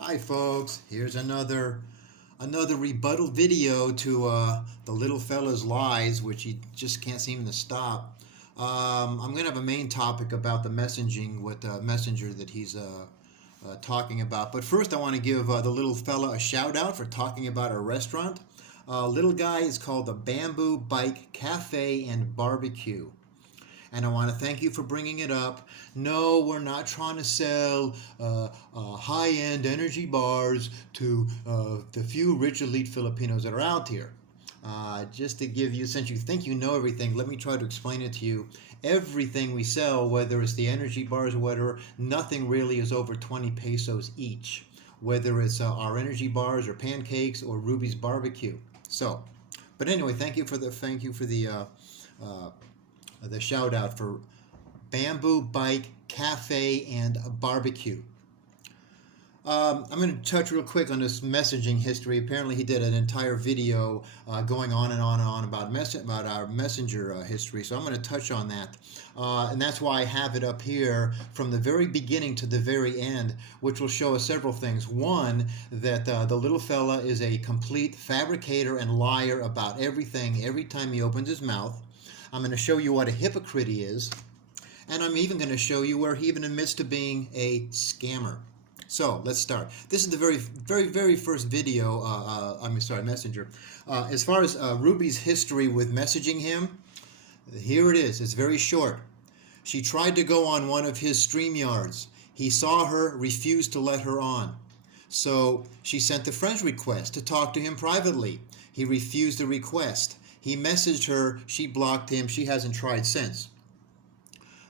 Hi folks, here's another rebuttal video to the little fella's lies, which he just can't seem to stop. I'm gonna have a main topic about the messaging with the messenger that he's talking about. But first, I want to give the little fella a shout out for talking about a restaurant. Little guy is called the Bamboo Bike Cafe and Barbecue. And I want to thank you for bringing it up. No, we're not trying to sell high-end energy bars to the few rich elite Filipinos that are out here. Just to give you, since you think you know everything, let me try to explain it to you. Everything we sell, whether it's the energy bars or whatever, nothing really is over 20 pesos each. Whether it's our energy bars or pancakes or Ruby's barbecue. So, but anyway, thank you for the shout out for Bamboo Bike Cafe and Barbecue. I'm going to touch real quick on this messaging history. Apparently, he did an entire video going on and on and on about our messenger history. So I'm going to touch on that, and that's why I have it up here from the very beginning to the very end, which will show us several things. One, that the little fella is a complete fabricator and liar about everything. Every time he opens his mouth, I'm going to show you what a hypocrite he is, and I'm even going to show you where he even admits to being a scammer. So let's start. This is the very first video. Messenger. As far as Ruby's history with messaging him, here it is. It's very short. She tried to go on one of his StreamYards. He saw her, refused to let her on. So she sent a friend request to talk to him privately. He refused the request. He messaged her. She blocked him. She hasn't tried since.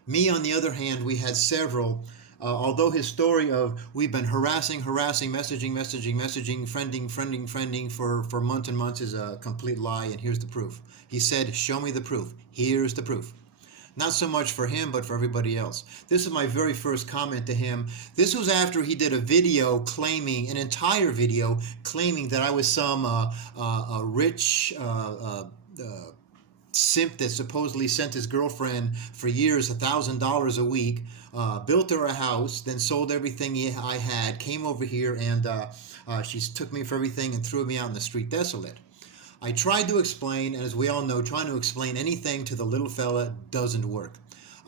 Me, on the other hand, we had several. Although his story of we've been harassing, messaging, friending for months and months is a complete lie, and here's the proof. He said, show me the proof. Here's the proof. Not so much for him, but for everybody else. This is my very first comment to him. This was after he did a video claiming, an entire video, claiming that I was some rich simp that supposedly sent his girlfriend for years $1,000 a week, built her a house, then sold everything I had, came over here, and she took me for everything and threw me out in the street desolate. I tried to explain, and as we all know, trying to explain anything to the little fella doesn't work.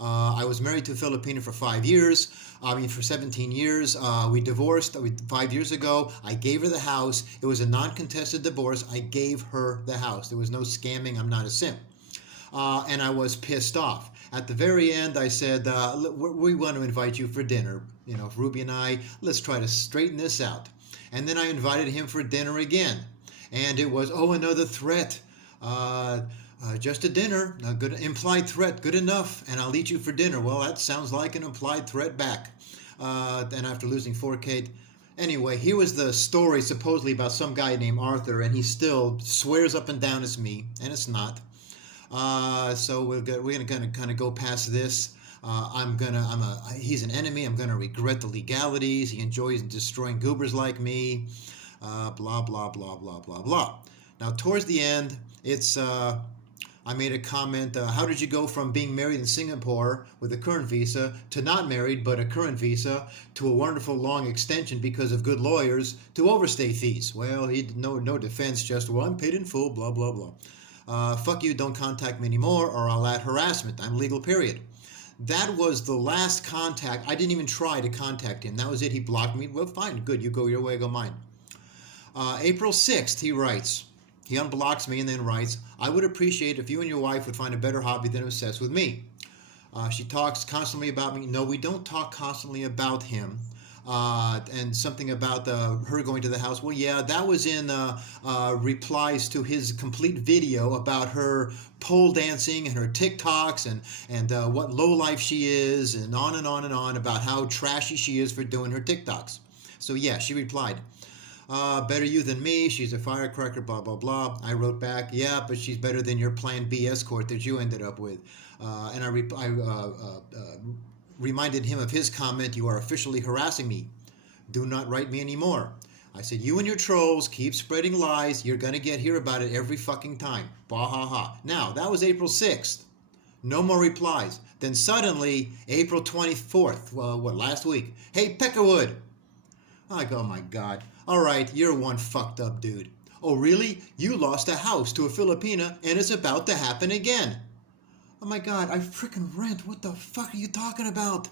I was married to a Filipino for 5 years. For 17 years. We divorced 5 years ago. I gave her the house. It was a non-contested divorce. I gave her the house. There was no scamming. I'm not a simp. And I was pissed off. At the very end, I said, we want to invite you for dinner. You know, Ruby and I, let's try to straighten this out. And then I invited him for dinner again. And it was, oh, another threat. Just a dinner, a good implied threat, good enough, and I'll eat you for dinner. Well, that sounds like an implied threat back. Then after losing 4K, anyway, here was the story supposedly about some guy named Arthur, and he still swears up and down it's me, and it's not. So we're gonna kind of go past this. He's an enemy. I'm gonna regret the legalities. He enjoys destroying goobers like me. Blah blah blah blah blah blah. Now towards the end, it's I made a comment, how did you go from being married in Singapore with a current visa to not married but a current visa to a wonderful long extension because of good lawyers to overstay fees? Well, he no defense, just, well, I'm paid in full, blah, blah, blah. Fuck you, don't contact me anymore or I'll add harassment. I'm legal, period. That was the last contact. I didn't even try to contact him. That was it. He blocked me. Well, fine, good. You go your way, I go mine. April 6th, he writes. He unblocks me and then writes, I would appreciate if you and your wife would find a better hobby than obsess with me. She talks constantly about me. No, we don't talk constantly about him. And something about her going to the house. Well, yeah, that was in replies to his complete video about her pole dancing and her TikToks and what lowlife she is and on and on and on about how trashy she is for doing her TikToks. So yeah, she replied, better you than me, she's a firecracker, blah, blah, blah. I wrote back, yeah, but she's better than your Plan B escort that you ended up with. And I reminded him of his comment, you are officially harassing me. Do not write me anymore. I said, you and your trolls keep spreading lies. You're going to hear about it every fucking time. Bah ha ha. Now, that was April 6th. No more replies. Then suddenly, April 24th, last week. Hey, Peckerwood. I go, oh my God. All right, you're one fucked up dude. Oh, really? You lost a house to a Filipina and it's about to happen again. Oh my God, I freaking rent. What the fuck are you talking about?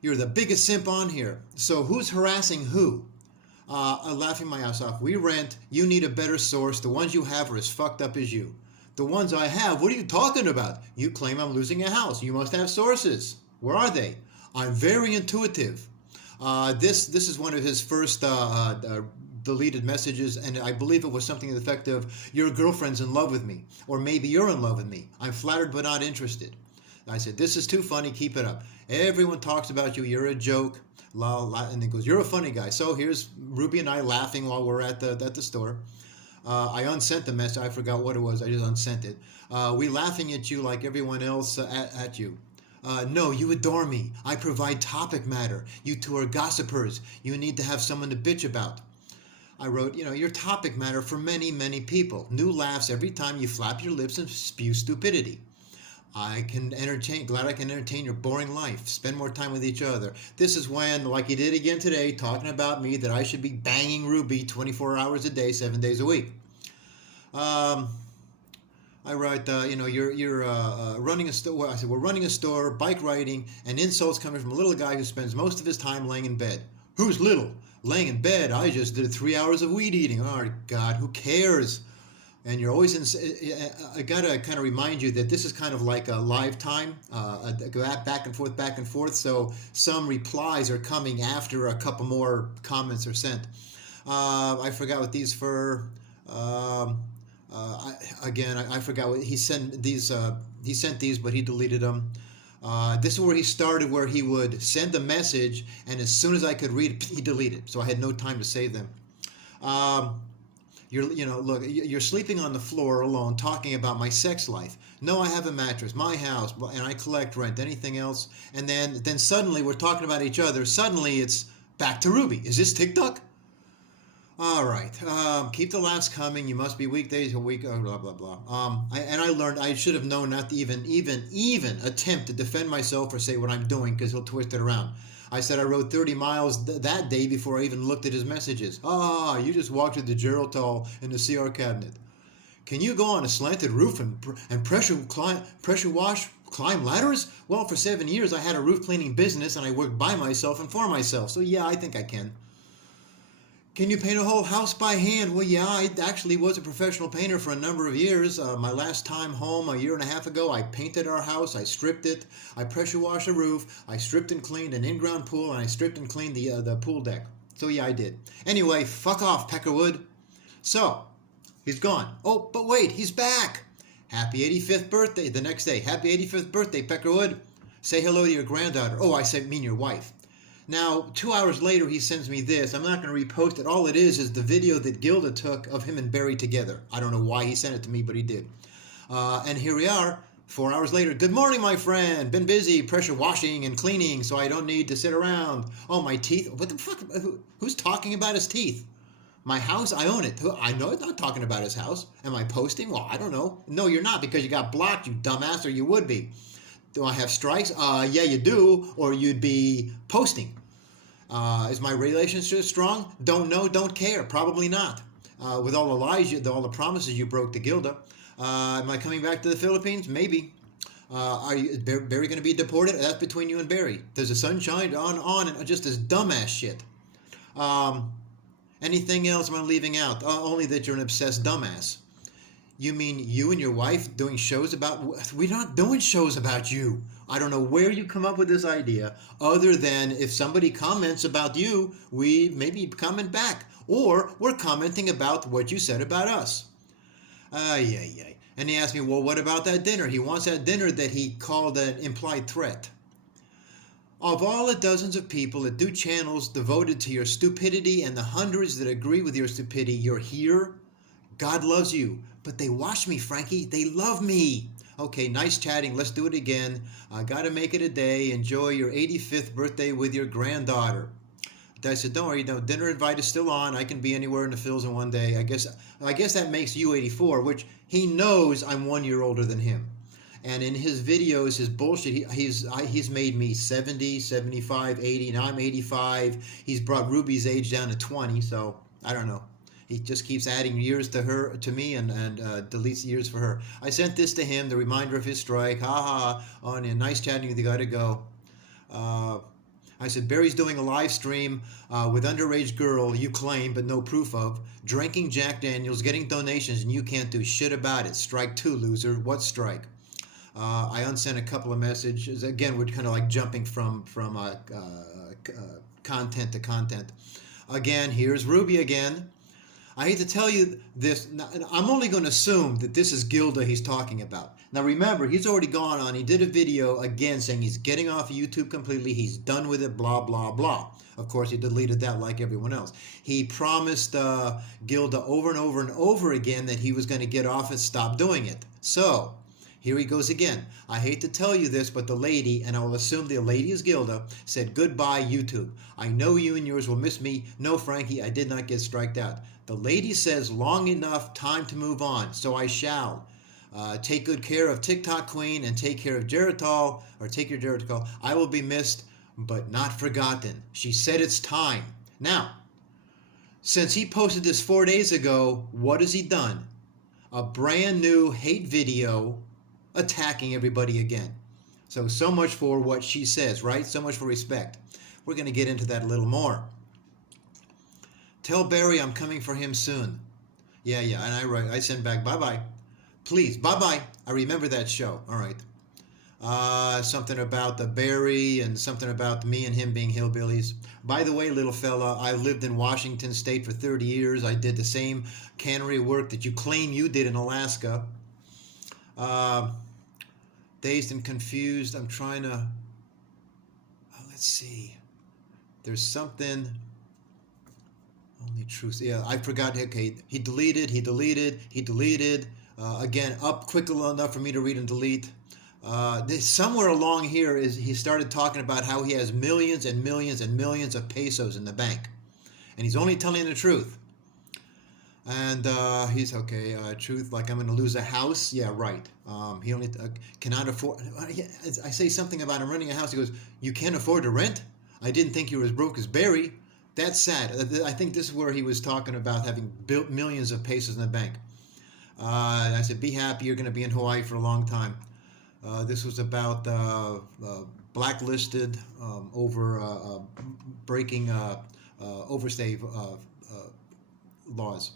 You're the biggest simp on here. So who's harassing who? I'm laughing my ass off. We rent. You need a better source. The ones you have are as fucked up as you. The ones I have, what are you talking about? You claim I'm losing a house. You must have sources. Where are they? I'm very intuitive. This is one of his first deleted messages, and I believe it was something to the effect of, your girlfriend's in love with me, or maybe you're in love with me. I'm flattered but not interested. I said, this is too funny, keep it up. Everyone talks about you, you're a joke. La, la, and he goes, you're a funny guy. So here's Ruby and I laughing while we're at the store. I unsent the message. I forgot what it was. I just unsent it. We laughing at you like everyone else at you. No, you adore me. I provide topic matter. You two are gossipers. You need to have someone to bitch about. I wrote, you're topic matter for many, many people. New laughs every time you flap your lips and spew stupidity. Glad I can entertain your boring life. Spend more time with each other. This is when, like you did again today, talking about me, that I should be banging Ruby 24 hours a day, 7 days a week. I write, you're running a store. I said, we're running a store, bike riding, and insults coming from a little guy who spends most of his time laying in bed. Who's little? Laying in bed. I just did 3 hours of weed eating. Oh, God, who cares? And you're always I gotta kind of remind you that this is kind of like a live time, back and forth. So some replies are coming after a couple more comments are sent. I forgot what these for. I forgot what he sent these. He sent these, but he deleted them. This is where he started, where he would send a message, and as soon as I could read it, he deleted. So I had no time to save them. You're sleeping on the floor alone, talking about my sex life. No, I have a mattress, my house, and I collect rent. Anything else? And then suddenly we're talking about each other. Suddenly it's back to Ruby. Is this TikTok? All right. Keep the laughs coming. You must be weekdays a week. Blah blah blah. I learned I should have known not to even attempt to defend myself or say what I'm doing, because he'll twist it around. I said I rode 30 miles that day before I even looked at his messages. You just walked to the Geritol in the CR cabinet. Can you go on a slanted roof and pressure wash, climb ladders? Well, for 7 years I had a roof cleaning business and I worked by myself and for myself. So yeah, I think I can. Can you paint a whole house by hand? Well, yeah, I actually was a professional painter for a number of years. My last time home a year and a half ago, I painted our house, I stripped it, I pressure washed the roof, I stripped and cleaned an in-ground pool, and I stripped and cleaned the pool deck. So yeah, I did. Anyway, fuck off, Peckerwood. So, he's gone. Oh, but wait, he's back. Happy 85th birthday. The next day, happy 85th birthday, Peckerwood. Say hello to your granddaughter. Oh, I mean your wife. Now, 2 hours later, he sends me this. I'm not going to repost it. All it is the video that Gilda took of him and Barry together. I don't know why he sent it to me, but he did. And here we are, 4 hours later. Good morning, my friend. Been busy pressure washing and cleaning, so I don't need to sit around. Oh, my teeth. What the fuck? Who's talking about his teeth? My house? I own it. I know it's not talking about his house. Am I posting? Well, I don't know. No, you're not, because you got blocked, you dumbass, or you would be. Do I have strikes? Yeah, you do, or you'd be posting. Is my relationship strong? Don't know, don't care. Probably not. With all the lies, all the promises you broke to Gilda. Am I coming back to the Philippines? Maybe. Are you Barry going to be deported? That's between you and Barry. Does the sun shine? On, and just this dumbass shit. Anything else am I leaving out? Only that you're an obsessed dumbass. You mean you and your wife doing shows about... We're not doing shows about you. I don't know where you come up with this idea, other than if somebody comments about you, we maybe comment back. Or we're commenting about what you said about us. Ay. And he asked me, well, what about that dinner? He wants that dinner that he called an implied threat. Of all the dozens of people that do channels devoted to your stupidity and the hundreds that agree with your stupidity, you're here. God loves you. But they watch me, Frankie. They love me. Okay, nice chatting. Let's do it again. I gotta make it a day. Enjoy your 85th birthday with your granddaughter. I said, don't worry, dinner invite is still on. I can be anywhere in the Phils in one day. I guess that makes you 84, which he knows I'm 1 year older than him. And in his videos, his bullshit, he's made me 70, 75, 80. Now I'm 85. He's brought Ruby's age down to 20. So I don't know. He just keeps adding years to me, and deletes years for her. I sent this to him, the reminder of his strike. Ha ha. Oh, and nice chatting with you. Gotta go. I said, Barry's doing a live stream with underage girl you claim but no proof of, drinking Jack Daniels, getting donations, and you can't do shit about it. Strike two, loser. What strike? I unsent a couple of messages. Again, we're kind of like jumping from content to content. Again, here's Ruby again. I hate to tell you this. I'm only going to assume that this is Gilda he's talking about. Now remember, he's already gone on. He did a video again saying he's getting off of YouTube completely. He's done with it, blah, blah, blah. Of course, he deleted that like everyone else. He promised Gilda over and over and over again that he was going to get off and stop doing it. So here he goes again. I hate to tell you this, but the lady, and I will assume the lady is Gilda, said, goodbye, YouTube. I know you and yours will miss me. No, Frankie, I did not get striked out. The lady says, long enough, time to move on, so I shall. Take good care of TikTok Queen and take care of Geritol, or take your Geritol. I will be missed, but not forgotten. She said it's time. Now, since he posted this 4 days ago, what has he done? A brand new hate video attacking everybody again. So much for what she says, right? So much for respect. We're going to get into that a little more. Tell Barry I'm coming for him soon. Yeah, and I send back, bye-bye. Please, bye-bye. I remember that show. All right. Something about the Barry and something about me and him being hillbillies. By the way, little fella, I lived in Washington State for 30 years. I did the same cannery work that you claim you did in Alaska. Dazed and confused. I'm trying to... let's see. There's something... Only truth. Yeah, I forgot. Okay, he deleted. Again, up quick enough for me to read and delete. Somewhere along here he started talking about how he has millions and millions and millions of pesos in the bank, and he's only telling the truth. And he's okay. Truth, like I'm going to lose a house. Yeah, right. He only cannot afford. I say something about him renting a house. He goes, "You can't afford to rent? I didn't think you were as broke as Barry." That's sad. I think this is where he was talking about having built millions of pesos in the bank. I said, be happy. You're going to be in Hawaii for a long time. This was about blacklisted over breaking overstay laws.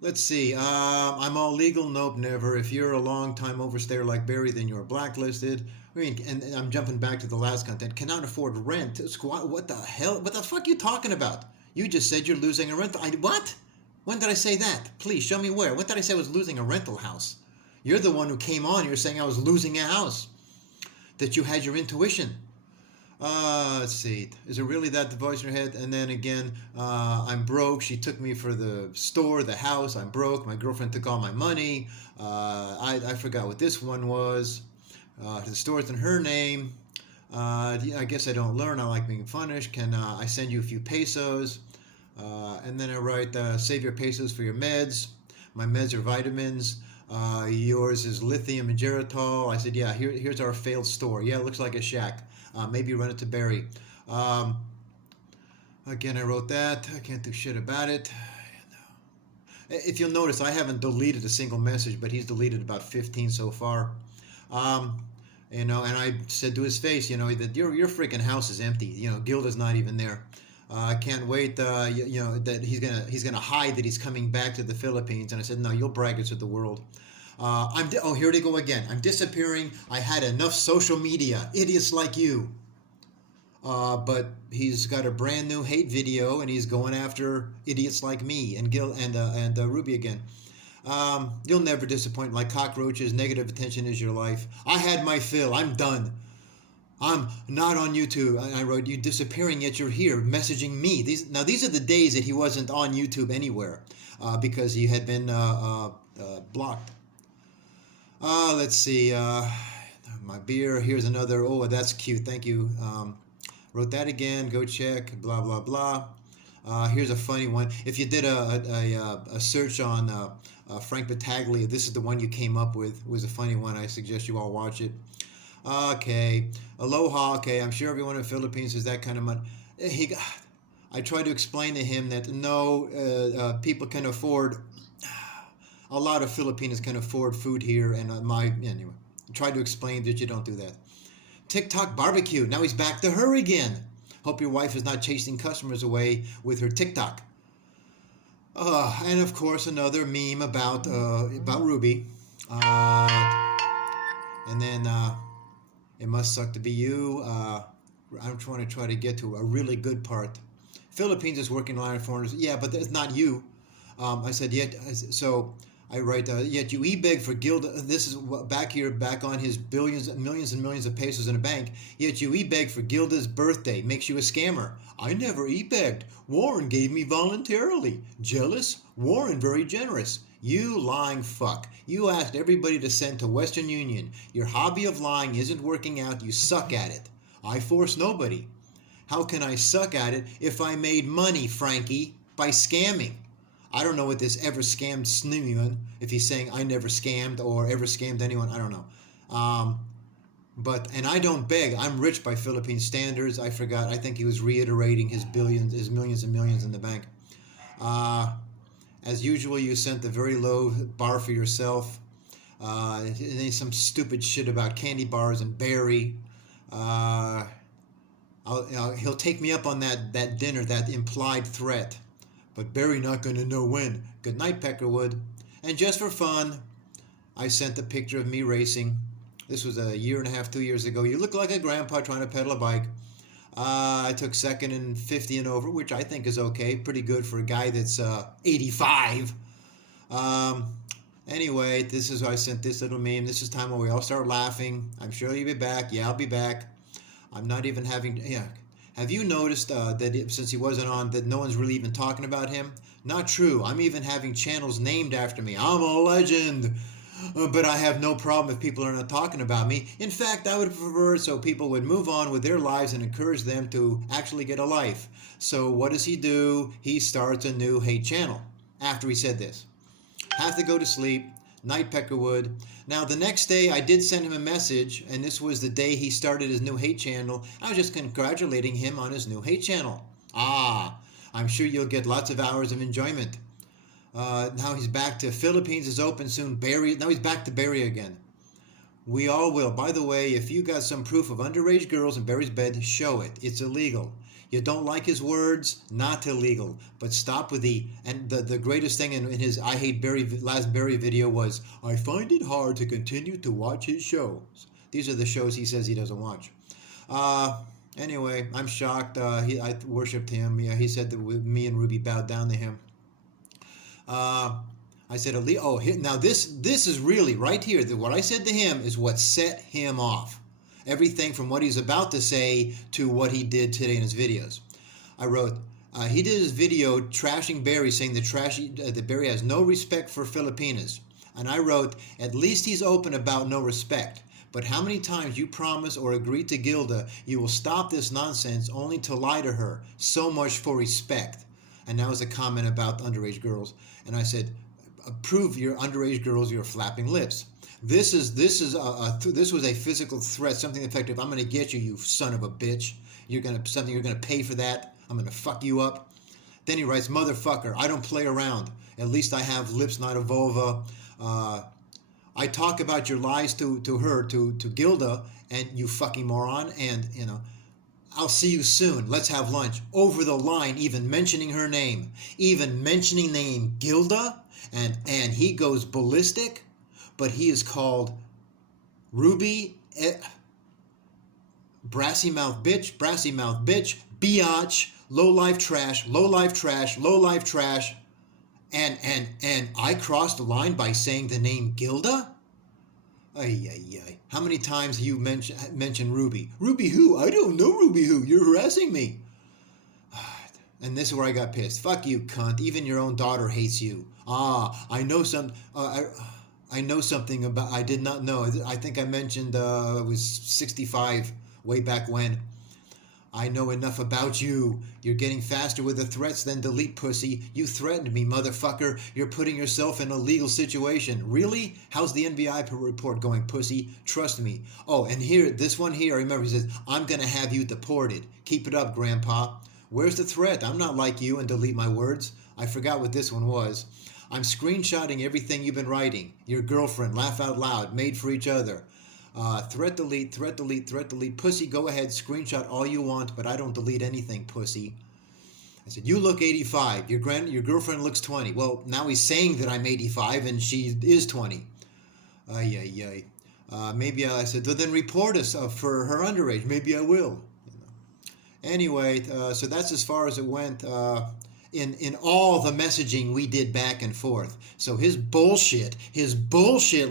Let's see. I'm all legal. Nope, never. If you're a long-time overstayer like Barry, then you're blacklisted. I mean, and I'm jumping back to the last content. Cannot afford rent. What the hell? What the fuck are you talking about? You just said you're losing a rental. What? When did I say that? Please show me where. When did I say I was losing a rental house? You're the one who came on. You're saying I was losing a house. That you had your intuition. Let's see. Is it really that the voice in your head? And then again, I'm broke. She took me for the store, the house. I'm broke. My girlfriend took all my money. I forgot what this one was. The store's in her name. I guess I don't learn. I like being punished. Can I send you a few pesos? And then I write, save your pesos for your meds. My meds are vitamins. Yours is lithium and geritol. I said, yeah, here's our failed store. Yeah, it looks like a shack. Maybe run it to Barry. Again, I wrote that. I can't do shit about it. If you'll notice, I haven't deleted a single message, but he's deleted about 15 so far. And I said to his face, that your freaking house is empty. Gilda's not even there. I can't wait. That he's gonna hide that he's coming back to the Philippines. And I said, no, you'll brag it to the world. Here they go again. I'm disappearing. I had enough social media. Idiots like you. But he's got a brand new hate video, and he's going after idiots like me and Gil and Ruby again. You'll never disappoint like cockroaches. Negative attention is your life. I had my fill. I'm done. I'm not on YouTube. I wrote, you disappearing, yet you're here messaging me. These are the days that he wasn't on YouTube anywhere because he had been blocked. Let's see. My beer. Here's another. Oh, that's cute. Thank you. Wrote that again. Go check. Blah, blah, blah. Here's a funny one. If you did a search on Frank Battaglia, this is the one you came up with. It was a funny one. I suggest you all watch it. Okay, aloha. Okay, I'm sure everyone in the Philippines has that kind of money. I tried to explain to him that no, people can afford. A lot of Filipinos can afford food here, and anyway. I tried to explain that you don't do that. TikTok barbecue. Now he's back to her again. Hope your wife is not chasing customers away with her TikTok. And of course another meme about Ruby. And then it must suck to be you. I'm trying to get to a really good part. Philippines is working on foreigners. Yeah, but that's not you. I said yet. So I write, yet you e-beg for Gilda. This is back on his billions, millions and millions of pesos in a bank. Yet you e-beg for Gilda's birthday. Makes you a scammer. I never e-begged. Warren gave me voluntarily. Jealous? Warren very generous. You lying fuck. You asked everybody to send to Western Union. Your hobby of lying isn't working out. You suck at it. I force nobody. How can I suck at it if I made money, Frankie, by scamming? I don't know what this ever scammed Sneeman, if he's saying I never scammed or ever scammed anyone, I don't know. And I don't beg. I'm rich by Philippine standards. I forgot. I think he was reiterating his billions, his millions and millions in the bank. As usual, you sent the very low bar for yourself. Some stupid shit about candy bars and Barry. He'll take me up on that dinner, that implied threat. But Barry not going to know when. Good night, Peckerwood. And just for fun, I sent a picture of me racing. This was a year and a half, 2 years ago. You look like a grandpa trying to pedal a bike. I took second in 50 and over, which I think is okay. Pretty good for a guy that's 85. Anyway, this is why I sent this little meme. This is time when we all start laughing. I'm sure you'll be back. Yeah, I'll be back. I'm not even having... Yeah. Have you noticed since he wasn't on, that no one's really even talking about him? Not true. I'm even having channels named after me. I'm a legend. But I have no problem if people are not talking about me. In fact, I would prefer so people would move on with their lives and encourage them to actually get a life. So what does he do? He starts a new hate channel after he said this. Have to go to sleep. Night, Peckerwood. Now, the next day, I did send him a message, and this was the day he started his new hate channel. I was just congratulating him on his new hate channel. I'm sure you'll get lots of hours of enjoyment. Now he's back to Philippines is open soon. Now he's back to Barry again. We all will. By the way, if you got some proof of underage girls in Barry's bed, show it. It's illegal. You don't like his words? Not illegal. But stop with the greatest thing in his I Hate Barry last Barry video was, I find it hard to continue to watch his shows. These are the shows he says he doesn't watch. Anyway, I'm shocked. I worshipped him. Yeah, he said that me and Ruby bowed down to him. I said, now this is really right here. What I said to him is what set him off. Everything from what he's about to say to what he did today in his videos. I wrote, he did his video trashing Barry, saying that Barry has no respect for Filipinas. And I wrote, at least he's open about no respect. But how many times you promise or agree to Gilda you will stop this nonsense only to lie to her? So much for respect. And that was a comment about underage girls. And I said, prove your underage girls your flapping lips. This was a physical threat, something effective. I'm gonna get you, you son of a bitch. You're gonna pay for that. I'm gonna fuck you up. Then he writes, motherfucker, I don't play around. At least I have lips, not a vulva. I talk about your lies to Gilda, and you fucking moron, and I'll see you soon. Let's have lunch. Over the line, even mentioning her name. Even mentioning name Gilda, and he goes ballistic. But he is called Ruby, brassy mouth bitch, biatch, low life trash, and I crossed the line by saying the name Gilda? Ay. How many times you mention Ruby? Ruby who? I don't know Ruby who. You're harassing me. And this is where I got pissed. Fuck you, cunt. Even your own daughter hates you. I know some... I know something about... I did not know. I think I mentioned it was 65 way back when. I know enough about you. You're getting faster with the threats than delete, pussy. You threatened me, motherfucker. You're putting yourself in a legal situation. Really? How's the NBI report going, pussy? Trust me. Oh, and here, this one here, I remember, he says, I'm gonna have you deported. Keep it up, Grandpa. Where's the threat? I'm not like you and delete my words. I forgot what this one was. I'm screenshotting everything you've been writing. Your girlfriend, laugh out loud, made for each other. Threat delete, threat delete, threat delete. Pussy, go ahead, screenshot all you want, but I don't delete anything, pussy. I said, you look 85. Your girlfriend looks 20. Well, now he's saying that I'm 85 and she is 20. Ay. Maybe I said, well, then report us for her underage. Maybe I will. Anyway, so that's as far as it went in all the messaging we did back and forth. So his bullshit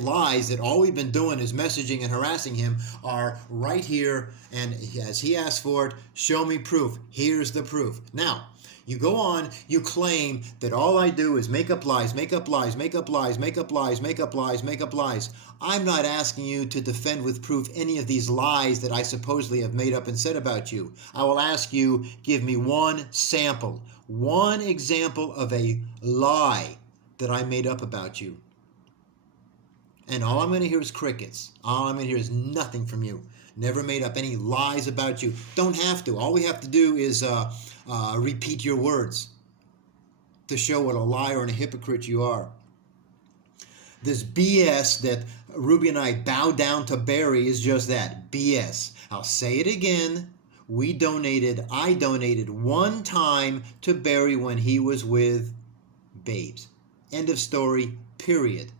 lies that all we've been doing is messaging and harassing him are right here. And as he asked for it, show me proof. Here's the proof. Now, you go on, you claim that all I do is make up lies, make up lies, make up lies, make up lies, make up lies, make up lies. I'm not asking you to defend with proof any of these lies that I supposedly have made up and said about you. I will ask you, give me one sample, one example of a lie that I made up about you. And all I'm going to hear is crickets. All I'm going to hear is nothing from you. Never made up any lies about you. Don't have to. All we have to do is repeat your words to show what a liar and a hypocrite you are. This BS that Ruby and I bow down to Barry is just that, BS. I'll say it again. I donated one time to Barry when he was with Babes. End of story, period.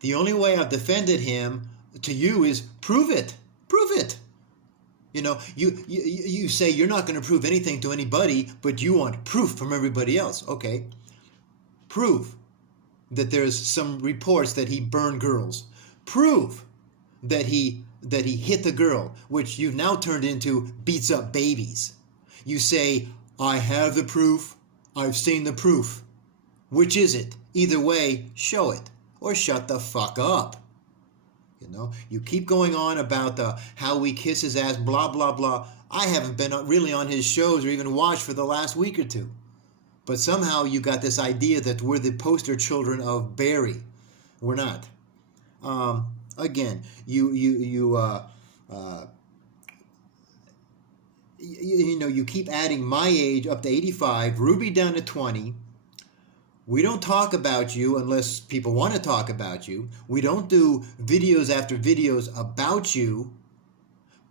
The only way I've defended him to you is prove it. Prove it. You know, you say you're not going to prove anything to anybody, but you want proof from everybody else. Okay. Prove that there's some reports that he burned girls. Prove that he hit the girl, which you've now turned into beats up babies. You say, I have the proof. I've seen the proof. Which is it? Either way, show it or shut the fuck up. You know, you keep going on about how we kiss his ass, blah, blah, blah. I haven't been really on his shows or even watched for the last week or two. But somehow you got this idea that we're the poster children of Barry. We're not. Again, you keep adding my age up to 85, Ruby down to 20. We don't talk about you unless people want to talk about you. We don't do videos after videos about you.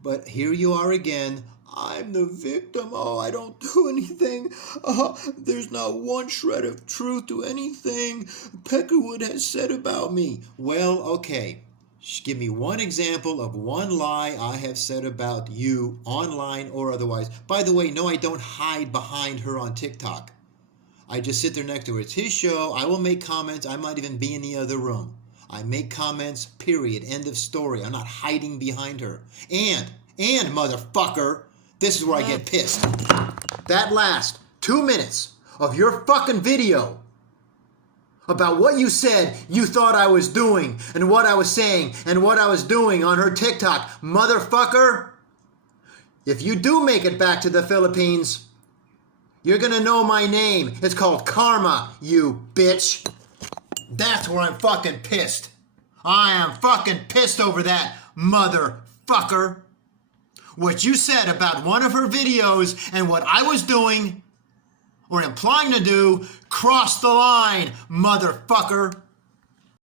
But here you are again. I'm the victim. Oh, I don't do anything. There's not one shred of truth to anything Peckerwood has said about me. Well, okay. Give me one example of one lie I have said about you, online or otherwise. By the way, no, I don't hide behind her on TikTok. I just sit there next to her. It's his show. I will make comments. I might even be in the other room. I make comments, period. End of story. I'm not hiding behind her. And motherfucker, this is where I get pissed. That last 2 minutes of your fucking video about what you said you thought I was doing and what I was saying and what I was doing on her TikTok. Motherfucker, if you do make it back to the Philippines, you're going to know my name. It's called Karma, you bitch. That's where I'm fucking pissed. I am fucking pissed over that, motherfucker. What you said about one of her videos and what I was doing or implying to do crossed the line, motherfucker.